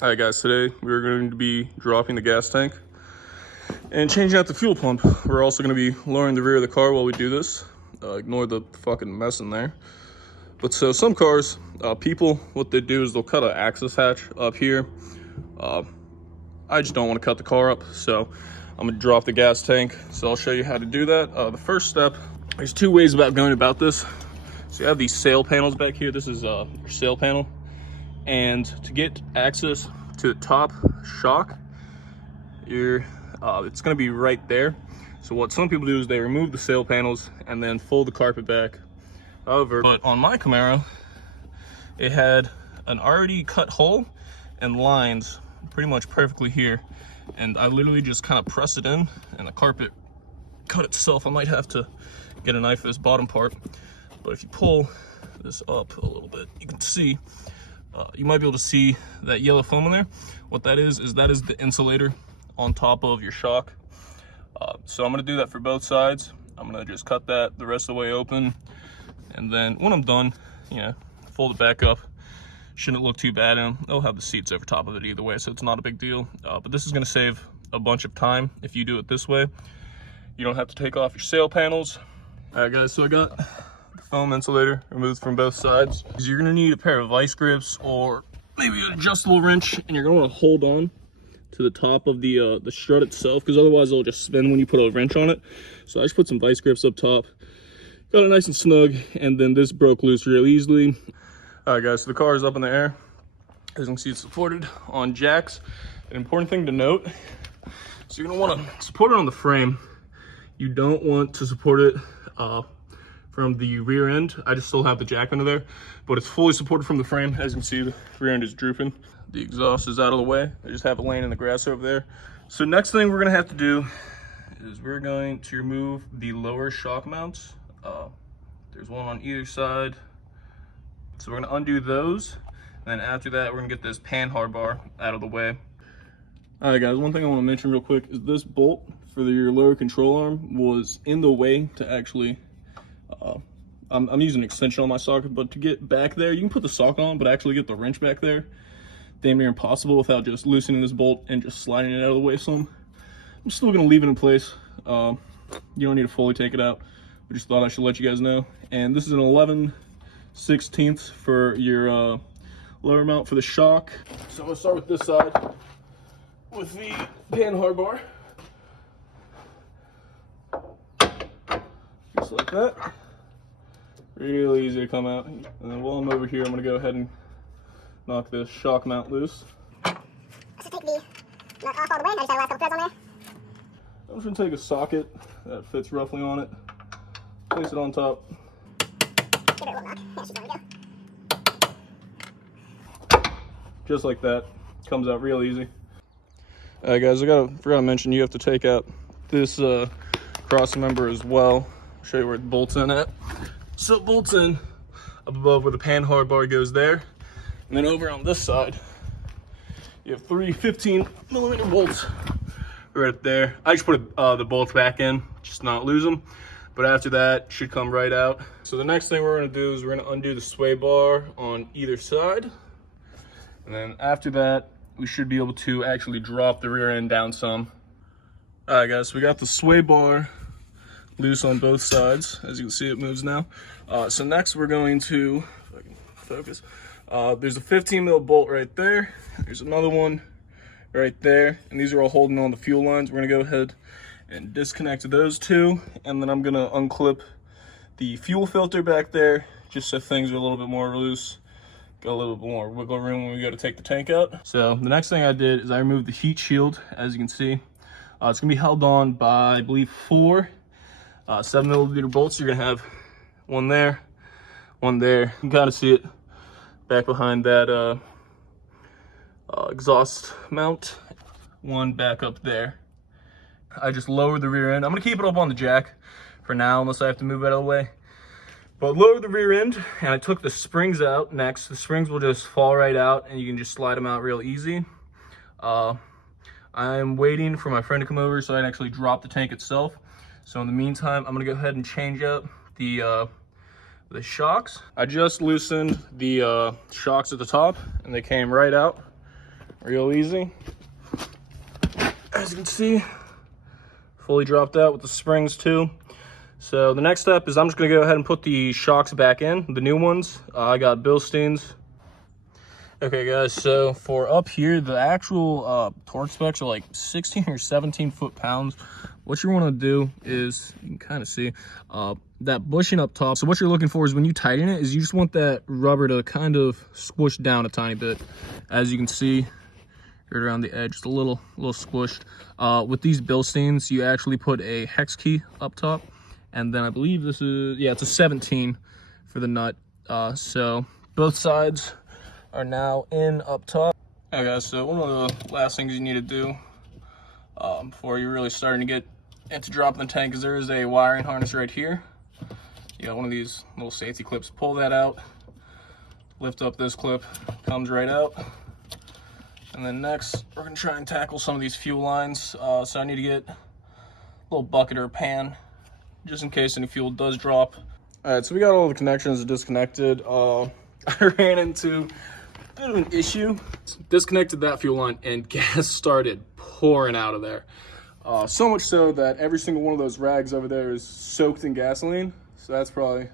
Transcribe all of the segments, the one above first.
All right guys, today we're going to be dropping the gas tank and changing out the fuel pump. We're also going to be lowering the rear of the car while we do this. Ignore the fucking mess in there. But so some cars, people, what they do is they'll cut an access hatch up here. I just don't want to cut the car up, so I'm going to drop the gas tank. So I'll show you how to do that. The first step, there's two ways about going about this. So you have these sail panels back here. This is your sail panel. And to get access to the top shock, it's going to be right there. So what some people do is they remove the sail panels and then fold the carpet back over. But on my Camaro, it had an already cut hole and lines pretty much perfectly here. And I literally just kind of press it in and the carpet cut itself. I might have to get a knife for this bottom part. But if you pull this up a little bit, you can see you might be able to see that yellow foam in there. What that is the insulator on top of your shock. So I'm going to do that for both sides. I'm going to just cut that the rest of the way open. And then when I'm done, fold it back up. Shouldn't look too bad. And they'll have the seats over top of it either way, so it's not a big deal. But this is going to save a bunch of time if you do it this way. You don't have to take off your sail panels. All right, guys, so I got foam insulator removed from both sides. You're gonna need a pair of vice grips or maybe an adjustable wrench, and you're gonna want to hold on to the top of the strut itself, because otherwise it'll just spin when you put a wrench on it. So I just put some vice grips up top, got it nice and snug, and then this broke loose real easily. All right, guys, so the car is up in the air. As you can see, it's supported on jacks. An important thing to note, so you're gonna want to support it on the frame. You don't want to support it from the rear end. I just still have the jack under there, but it's fully supported from the frame. As you can see, the rear end is drooping. The exhaust is out of the way. I just have it laying in the grass over there. So next thing we're gonna have to do is we're going to remove the lower shock mounts. There's one on either side. So we're gonna undo those. And then after that, we're gonna get this panhard bar out of the way. All right, guys, one thing I wanna mention real quick is this bolt for your lower control arm was in the way to actually, I'm using an extension on my socket, but to get back there, you can put the socket on, but actually get the wrench back there, damn near impossible without just loosening this bolt and just sliding it out of the way some. I'm still gonna leave it in place. You don't need to fully take it out. I just thought I should let you guys know. And this is an 11/16 for your lower mount for the shock. So I'm gonna start with this side with the panhard bar. Just like that. Really easy to come out. And then while I'm over here, I'm gonna go ahead and knock this shock mount loose. Let's just take the nut off all the way. I just had a last couple threads on there. I'm just gonna take a socket that fits roughly on it, place it on top. Give it a little knock. Yeah, she's ready to go. Just like that. Comes out real easy. Alright guys, I forgot to mention, you have to take out this cross member as well. I'll show you where it bolts in at. So it bolts in up above where the panhard bar goes there. And then over on this side, you have three 15mm bolts right there. I just put the bolts back in, just not lose them. But after that, it should come right out. So the next thing we're gonna do is we're gonna undo the sway bar on either side. And then after that, we should be able to actually drop the rear end down some. All right, guys, so we got the sway bar loose on both sides. As you can see, it moves now. So next we're going to, if I can focus, there's a 15mm bolt right there. There's another one right there. And these are all holding on the fuel lines. We're gonna go ahead and disconnect those two. And then I'm gonna unclip the fuel filter back there, just so things are a little bit more loose. Got a little bit more wiggle room when we go to take the tank out. So the next thing I did is I removed the heat shield. As you can see, it's gonna be held on by, I believe, 4 7mm bolts. You're gonna have one there, one there. You can kind of see it back behind that exhaust mount. One back up there. I just lowered the rear end. I'm gonna keep it up on the jack for now, unless I have to move it out of the way. But lower the rear end, and I took the springs out next. The springs will just fall right out, and you can just slide them out real easy. I'm waiting for my friend to come over so I can actually drop the tank itself. So in the meantime, I'm gonna go ahead and change out the shocks. I just loosened the shocks at the top, and they came right out real easy. As you can see, fully dropped out with the springs too. So the next step is I'm just gonna go ahead and put the shocks back in, the new ones. I got Bilsteins. Okay guys, so for up here, the actual torque specs are like 16 or 17 foot-pounds. What you wanna do is, you can kind of see, that bushing up top. So what you're looking for is when you tighten it, is you just want that rubber to kind of squish down a tiny bit. As you can see, right around the edge, just a little squished. With these Bilsteins, you actually put a hex key up top. And then I believe this is, yeah, it's a 17 for the nut. So both sides are now in up top. Okay guys, so one of the last things you need to do before you're really starting to get into dropping the tank is there is a wiring harness right here. You got one of these little safety clips. Pull that out, lift up this clip, comes right out. And then next, we're gonna try and tackle some of these fuel lines. So I need to get a little bucket or a pan, just in case any fuel does drop. All right, so we got all the connections disconnected. I ran into a bit of an issue. Disconnected that fuel line and gas started pouring out of there. So much so that every single one of those rags over there is soaked in gasoline. So that's probably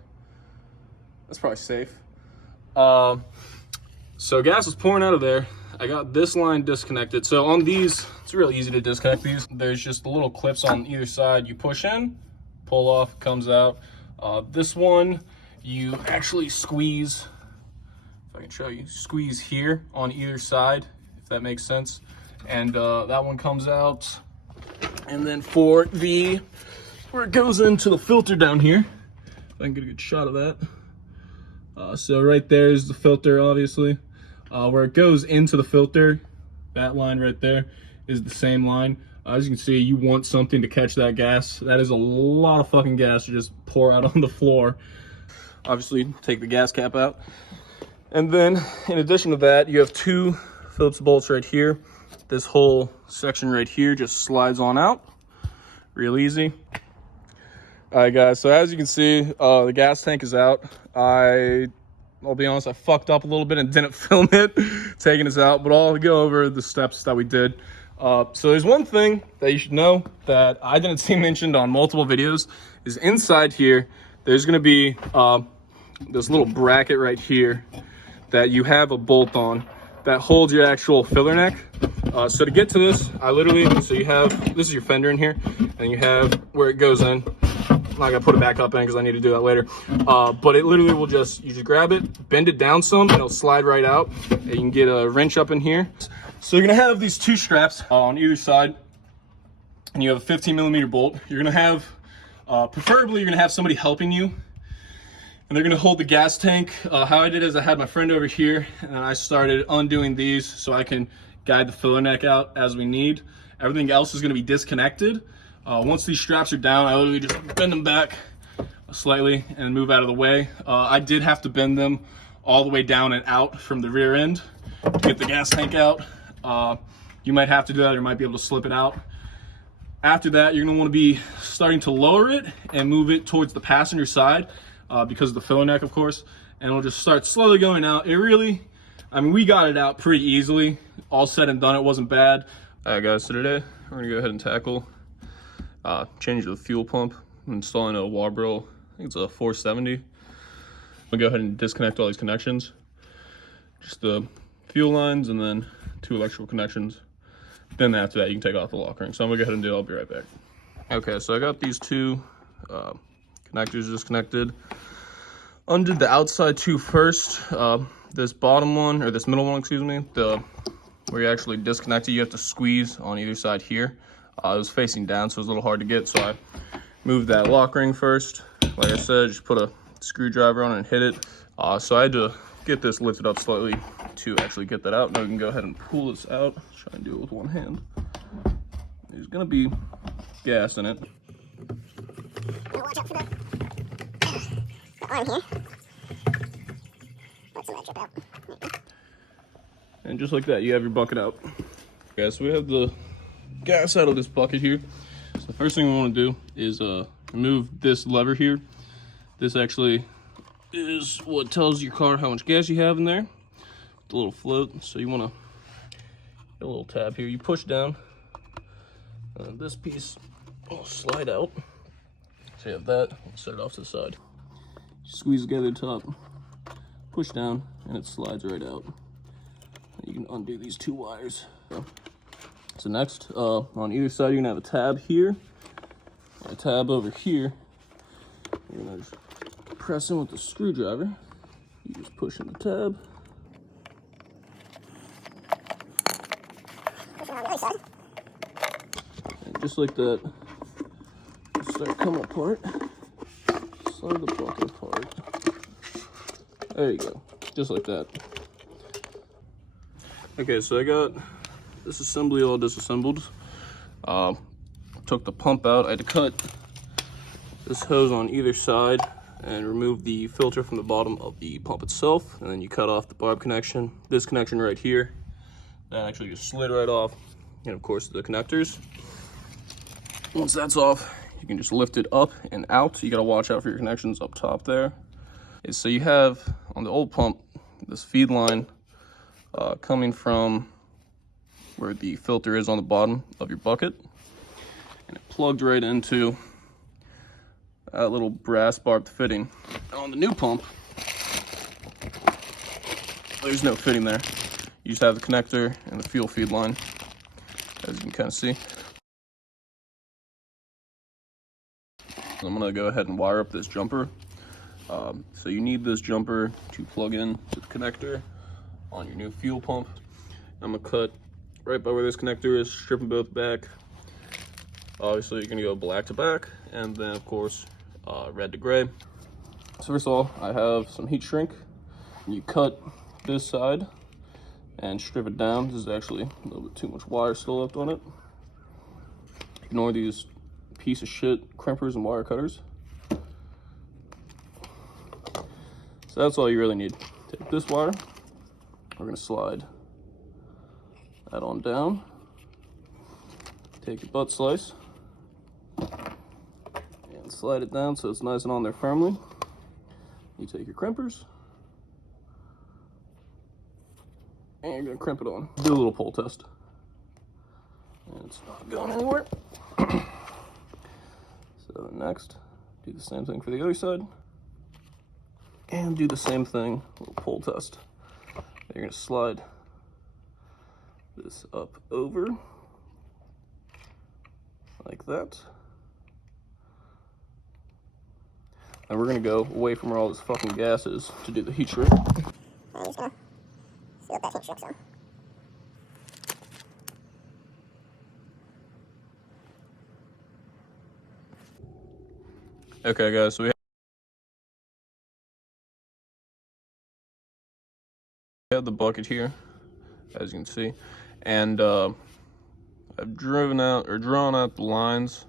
safe. So gas was pouring out of there. I got this line disconnected. So on these, it's really easy to disconnect these. There's just the little clips on either side. You push in, pull off, comes out. This one, you actually squeeze, if I can show you, squeeze here on either side, if that makes sense. And that one comes out. And then for the, where it goes into the filter down here, if I can get a good shot of that. So right there is the filter, obviously. Where it goes into the filter, that line right there is the same line. As you can see, you want something to catch that gas. That is a lot of fucking gas to just pour out on the floor. Obviously, take the gas cap out. And then, in addition to that, you have two Phillips bolts right here. This whole section right here just slides on out. Real easy. All right, guys, so as you can see, the gas tank is out. I'll be honest, I fucked up a little bit and didn't film it, taking this out, but I'll go over the steps that we did. So there's one thing that you should know that I didn't see mentioned on multiple videos, is inside here, there's gonna be this little bracket right here that you have a bolt on that holds your actual filler neck. So to get to this, so you have, this is your fender in here, and you have where it goes in. I'm not gonna put it back up in because I need to do that later. But it literally will you just grab it, bend it down some, and it'll slide right out. And you can get a wrench up in here. So you're gonna have these two straps on either side, and you have a 15mm bolt. You're gonna have, preferably you're gonna have somebody helping you, and they're gonna hold the gas tank. How I did is I had my friend over here, and I started undoing these so I can guide the filler neck out as we need. Everything else is gonna be disconnected. Once these straps are down, I literally just bend them back slightly and move out of the way. I did have to bend them all the way down and out from the rear end to get the gas tank out. You might have to do that, or might be able to slip it out. After that, you're gonna wanna be starting to lower it and move it towards the passenger side because of the filler neck, of course, and it'll just start slowly going out. It really, I mean, we got it out pretty easily. All said and done, it wasn't bad. All right, guys, so today we're gonna go ahead and tackle change the fuel pump. I'm installing a WALBRO, I think it's a 470. We'll go ahead and disconnect all these connections. Just the fuel lines and then two electrical connections. Then after that, you can take off the lock ring. So I'm gonna go ahead and do it, I'll be right back. Okay, so I got these two connectors disconnected. Undid the outside two first. This bottom one, or this middle one, excuse me, where you actually disconnect it, you have to squeeze on either side here. It was facing down, so it was a little hard to get, so I moved that lock ring first. Like I said, just put a screwdriver on it and hit it. So I had to get this lifted up slightly to actually get that out. Now we can go ahead and pull this out. Try and do it with one hand. There's gonna be gas in it. Watch out for the arm here. Let some of that drip out. And just like that, you have your bucket out. Okay, so we have the gas out of this bucket here. So the first thing we want to do is remove this lever here. This actually is what tells your car how much gas you have in there. The little float. So you want to a little tab here. You push down, and this piece will slide out. So you have that. We'll set it off to the side. Squeeze together the top, push down, and it slides right out. And you can undo these 2 wires. So next, on either side, you're gonna have a tab here, and a tab over here. You're gonna just press in with the screwdriver. You just push in the tab. Push it on the other side. And just like that, start coming apart. Slide the bucket apart. There you go, just like that. Okay, so I got this assembly all disassembled. Took the pump out. I had to cut this hose on either side and remove the filter from the bottom of the pump itself. And then you cut off the barb connection. This connection right here, that actually just slid right off. And of course the connectors. Once that's off, you can just lift it up and out. You gotta watch out for your connections up top there. So you have, on the old pump, this feed line coming from where the filter is on the bottom of your bucket. And it plugged right into that little brass barbed fitting. On the new pump, there's no fitting there. You just have the connector and the fuel feed line, as you can kind of see. So I'm gonna go ahead and wire up this jumper. So you need this jumper to plug in to the connector on your new fuel pump. I'm gonna cut right by where this connector is, strip them both back. Obviously you're gonna go black to black, and then of course red to gray. So first of all, I have some heat shrink. You cut this side and strip it down. This is actually a little bit too much wire still left on it. Ignore these piece of shit crimpers and wire cutters. So that's all you really need. Take this wire, we're gonna slide that on down. Take your butt slice and slide it down so it's nice and on there firmly. You take your crimpers and you're gonna crimp it on. Do a little pull test. And it's not going anywhere. So next, do the same thing for the other side. And do the same thing, a little pull test. You're gonna slide this up over, like that. And we're gonna go away from where all this fucking gas is to do the heat shrink. I'm just gonna see what that heat shrink's on. Okay guys, so we have the bucket here, as you can see, and I've drawn out the lines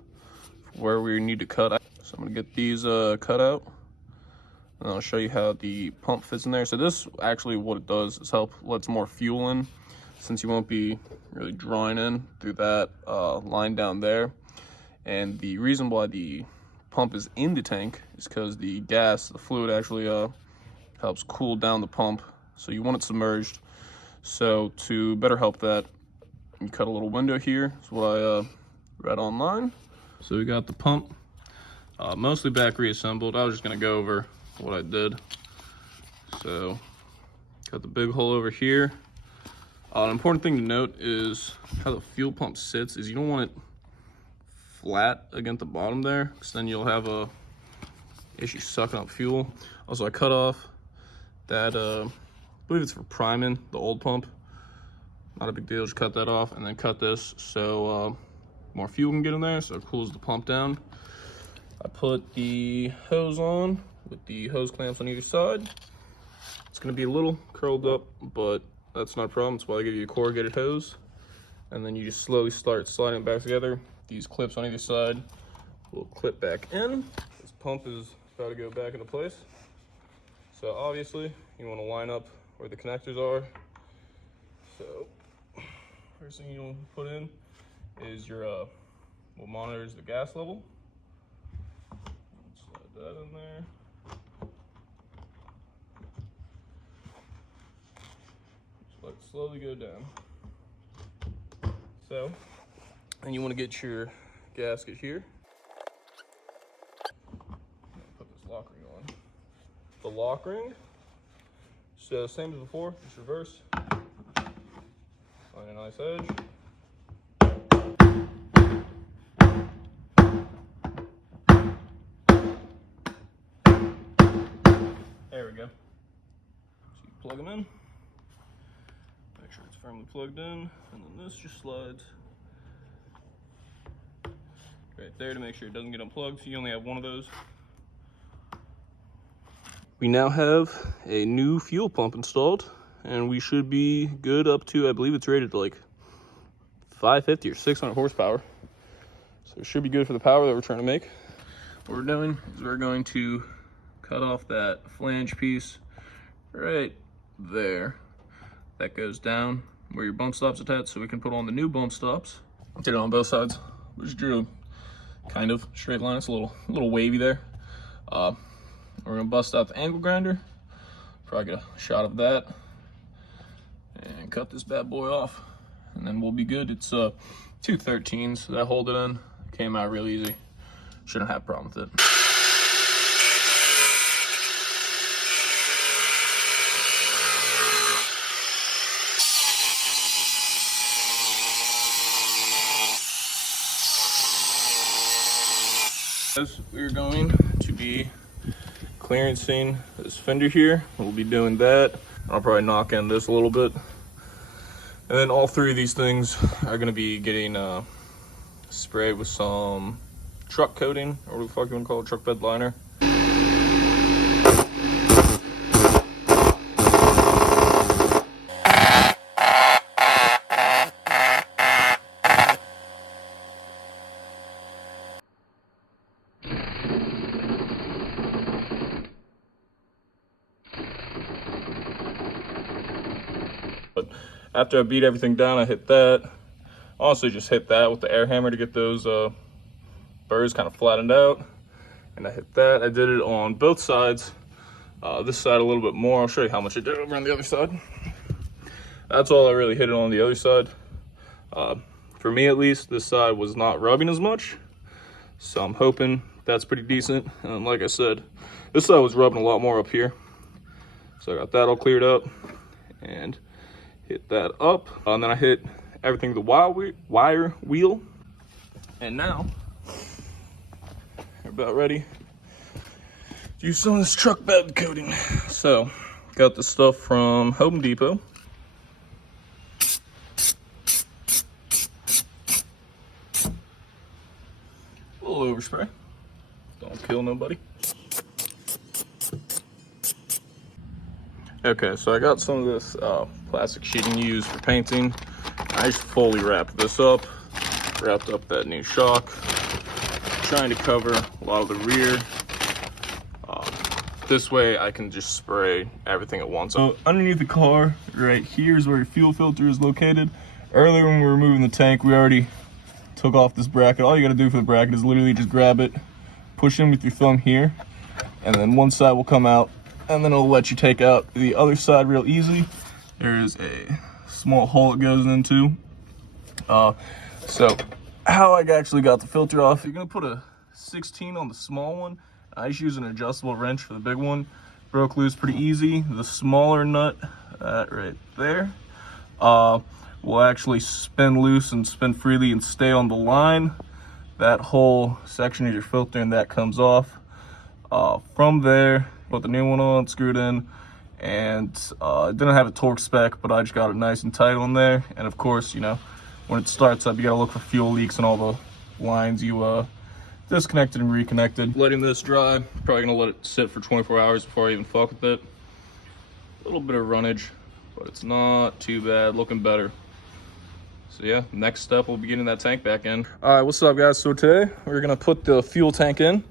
where we need to cut. So I'm gonna get these cut out, and I'll show you how the pump fits in there. So this actually, what it does is lets more fuel in, since you won't be really drawing in through that line down there. And the reason why the pump is in the tank is because the fluid actually helps cool down the pump. So you want it submerged. So to better help that, you cut a little window here. That's what I read online. So we got the pump mostly back reassembled. I was just gonna go over what I did. So got the big hole over here. An important thing to note is how the fuel pump sits is you don't want it flat against the bottom there, because then you'll have a issue sucking up fuel. Also, I cut off that I believe it's for priming the old pump. Not a big deal, just cut that off, and then cut this so more fuel can get in there, so it cools the pump down. I put the hose on with the hose clamps on either side. It's gonna be a little curled up, but that's not a problem. That's why I give you a corrugated hose. And then you just slowly start sliding it back together. These clips on either side will clip back in. This pump is about to go back into place. So obviously you want to line up where the connectors are. So first thing you'll put in is your what monitors the gas level. Slide that in there. Just let it slowly go down. So, and you want to get your gasket here. Put this lock ring on. The lock ring, so same as before, just reverse. Find a nice edge. There we go. So you plug them in. Make sure it's firmly plugged in, and then this just slides right there to make sure it doesn't get unplugged. So you only have one of those. We now have a new fuel pump installed, and we should be good up to, I believe it's rated to like 550 or 600 horsepower. So it should be good for the power that we're trying to make. What we're doing is we're going to cut off that flange piece right there. That goes down where your bump stops attached, so we can put on the new bump stops. Did it on both sides. We just drew a kind of straight line. It's a little wavy there. We're gonna bust out the angle grinder. Probably get a shot of that and cut this bad boy off, and then we'll be good. It's 213s that hold it in. Came out real easy. Shouldn't have a problem with it. We're going to be clearancing this fender here. We'll be doing that. I'll probably knock in this a little bit. And then all three of these things are going to be getting sprayed with some truck coating, or what the fuck you want to call it, truck bed liner. But after I beat everything down, I hit that. Also just hit that with the air hammer to get those burrs kind of flattened out. And I hit that. I did it on both sides. This side a little bit more. I'll show you how much I did over on the other side. That's all I really hit it on the other side. For me at least, this side was not rubbing as much. So I'm hoping that's pretty decent. And like I said, this side was rubbing a lot more up here. So I got that all cleared up and hit that up. And then I hit everything with the wire wheel. And now we're about ready to use some of this truck bed coating. So got this stuff from Home Depot. A little overspray. Don't kill nobody. Okay, so I got some of this plastic sheeting used for painting. I just fully wrapped this up, wrapped up that new shock, trying to cover a lot of the rear. This way I can just spray everything at once. So underneath the car, right here is where your fuel filter is located. Earlier when we were removing the tank, we already took off this bracket. All you gotta do for the bracket is literally just grab it, push in with your thumb here, and then one side will come out, and then it'll let you take out the other side real easy. There's a small hole it goes into. So how I actually got the filter off, you're gonna put a 16 on the small one. I just use an adjustable wrench for the big one. Broke loose pretty easy. The smaller nut, right there, will actually spin loose and spin freely and stay on the line. That whole section is your filter and that comes off. From there, put the new one on, screw it in, and it didn't have a torque spec, but I just got it nice and tight on there. And of course, you know, when it starts up, you gotta look for fuel leaks and all the lines you disconnected and reconnected. Letting this dry, probably gonna let it sit for 24 hours before I even fuck with it. A little bit of runnage, but it's not too bad, looking better. So yeah, next step, we'll be getting that tank back in. All right, what's up guys? So today, we're gonna put the fuel tank in.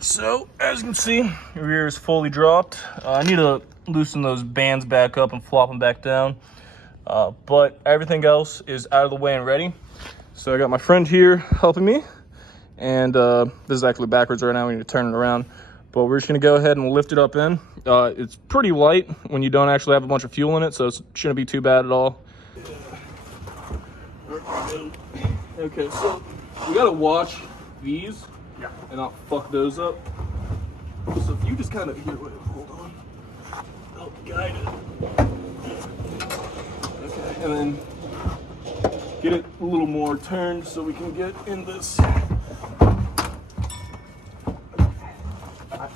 So, as you can see, the rear is fully dropped. I need to loosen those bands back up and flop them back down. But everything else is out of the way and ready. So I got my friend here helping me. And this is actually backwards right now, we need to turn it around. But we're just gonna go ahead and lift it up in. It's pretty light when you don't actually have a bunch of fuel in it, so it shouldn't be too bad at all. Okay, so we gotta watch these. Yeah. And not fuck those up. So if you just kind of here, wait, hold on. Help guide it. Okay, and then get it a little more turned so we can get in this.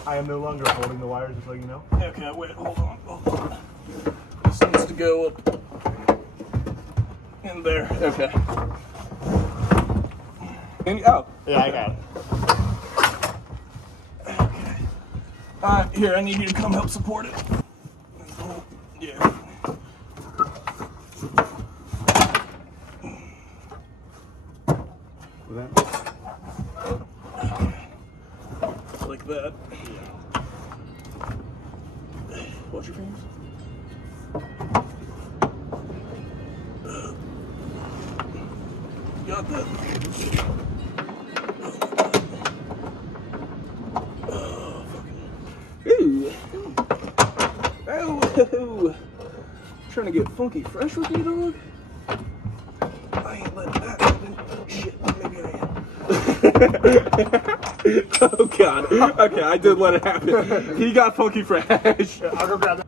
I am no longer holding the wires, just so you know. Okay, wait, hold on. This needs to go up in there. Okay. And out. Yeah, I got it. Okay. Here, I need you to come help support it. Oh, yeah. Like that. Watch your fingers. Got that. Ooh. Oh. Trying to get funky fresh with me, dog? I ain't letting that happen. Shit, maybe I am. Oh, God. Okay, I did let it happen. He got funky fresh. Yeah, I'll go grab that.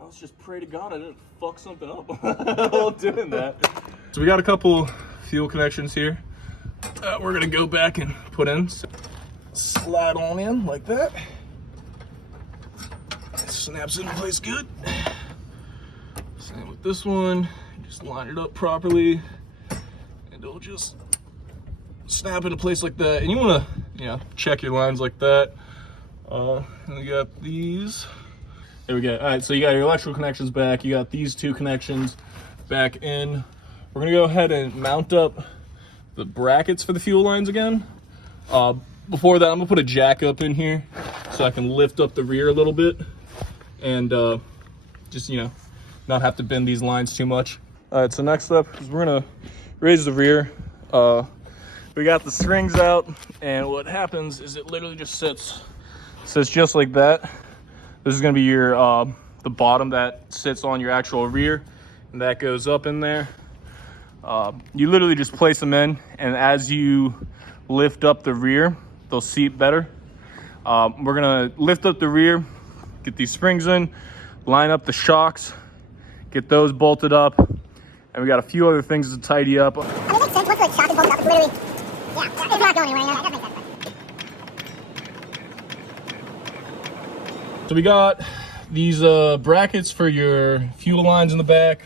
Let's just pray to God I didn't fuck something up while doing that. So we got a couple fuel connections here. We're gonna go back and put in. So slide on in like that. It snaps into place good. Same with this one. Just line it up properly, and it'll just snap into place like that. And you wanna, check your lines like that. And we got these. There we go. All right, so you got your electrical connections back. You got these two connections back in. We're gonna go ahead and mount up the brackets for the fuel lines again. Before that, I'm gonna put a jack up in here so I can lift up the rear a little bit and just, not have to bend these lines too much. All right, so next up is we're gonna raise the rear. We got the strings out, and what happens is it literally just sits just like that. This is gonna be your the bottom that sits on your actual rear, and that goes up in there. You literally just place them in, and as you lift up the rear, they'll seat better. We're gonna lift up the rear, get these springs in, line up the shocks, get those bolted up, and we got a few other things to tidy up. I mean, it makes sense. Once the shock is bolted up, it's literally, it's not going anywhere. That does make sense. So we got these brackets for your fuel lines in the back,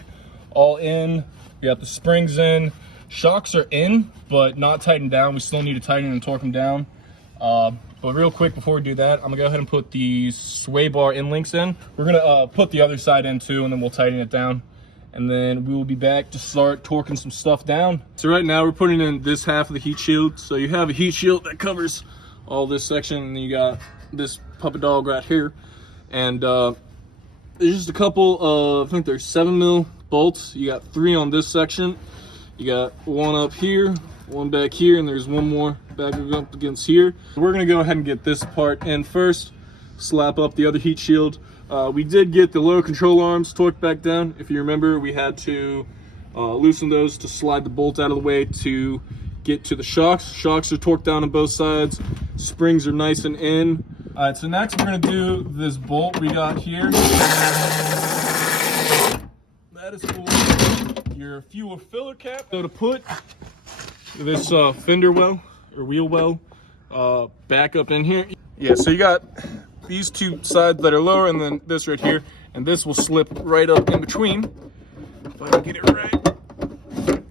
all in. We got the springs in. Shocks are in, but not tightened down. We still need to tighten and torque them down. But real quick, before we do that, I'm gonna go ahead and put these sway bar in links in. We're gonna put the other side in too, and then we'll tighten it down. And then we will be back to start torquing some stuff down. So right now we're putting in this half of the heat shield. So you have a heat shield that covers all this section, and then you got this puppet dog right here. And there's just a couple of, I think there's 7mm bolts. You got 3 on this section. You got 1 up here, 1 back here, and there's 1 more back up against here. We're gonna go ahead and get this part in first, slap up the other heat shield. We did get the low control arms torqued back down. If you remember, we had to loosen those to slide the bolt out of the way to get to the shocks. Shocks are torqued down on both sides. Springs are nice and in. All right, so next we're gonna do this bolt we got here. That is for your fuel filler cap. So to put this fender well or wheel well back up in here. Yeah, so you got these two sides that are lower, and then this right here, and this will slip right up in between. If I can get it right,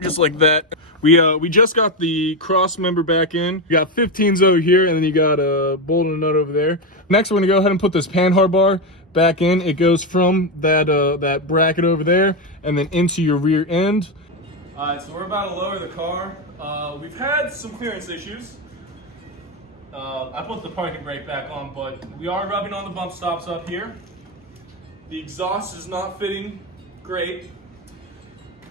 just like that. We just got the cross member back in. You got 15s over here, and then you got a bolt and a nut over there. Next, we're gonna go ahead and put this panhard bar back in. It goes from that bracket over there, and then into your rear end. All right, so we're about to lower the car. We've had some clearance issues. I put the parking brake back on, but we are rubbing on the bump stops up here. The exhaust is not fitting great,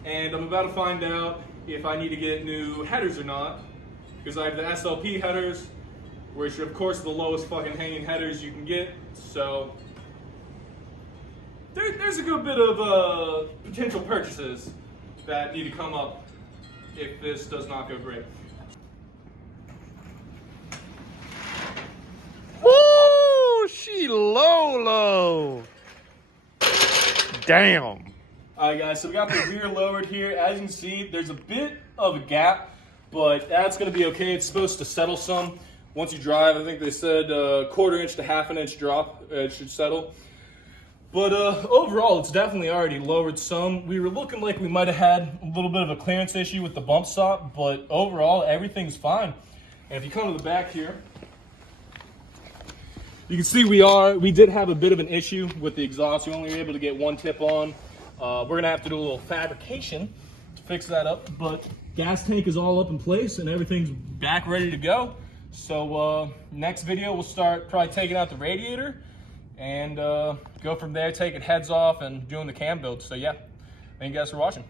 and I'm about to find out if I need to get new headers or not, because I have the SLP headers, which of course are the lowest fucking hanging headers you can get, so there's a good bit of potential purchases that need to come up if this does not go great. Woo! She low. Damn. All right, guys, so we got the rear lowered here. As you can see, there's a bit of a gap, but that's gonna be okay. It's supposed to settle some once you drive. I think they said 1/4 inch to 1/2 inch drop, it should settle. But overall, it's definitely already lowered some. We were looking like we might have had a little bit of a clearance issue with the bump stop, but overall, everything's fine. And if you come to the back here, you can see we did have a bit of an issue with the exhaust. We only were able to get one tip on. We're gonna have to do a little fabrication to fix that up, but gas tank is all up in place and everything's back ready to go. So next video, we'll start probably taking out the radiator and go from there, taking heads off and doing the cam build. So yeah, thank you guys for watching.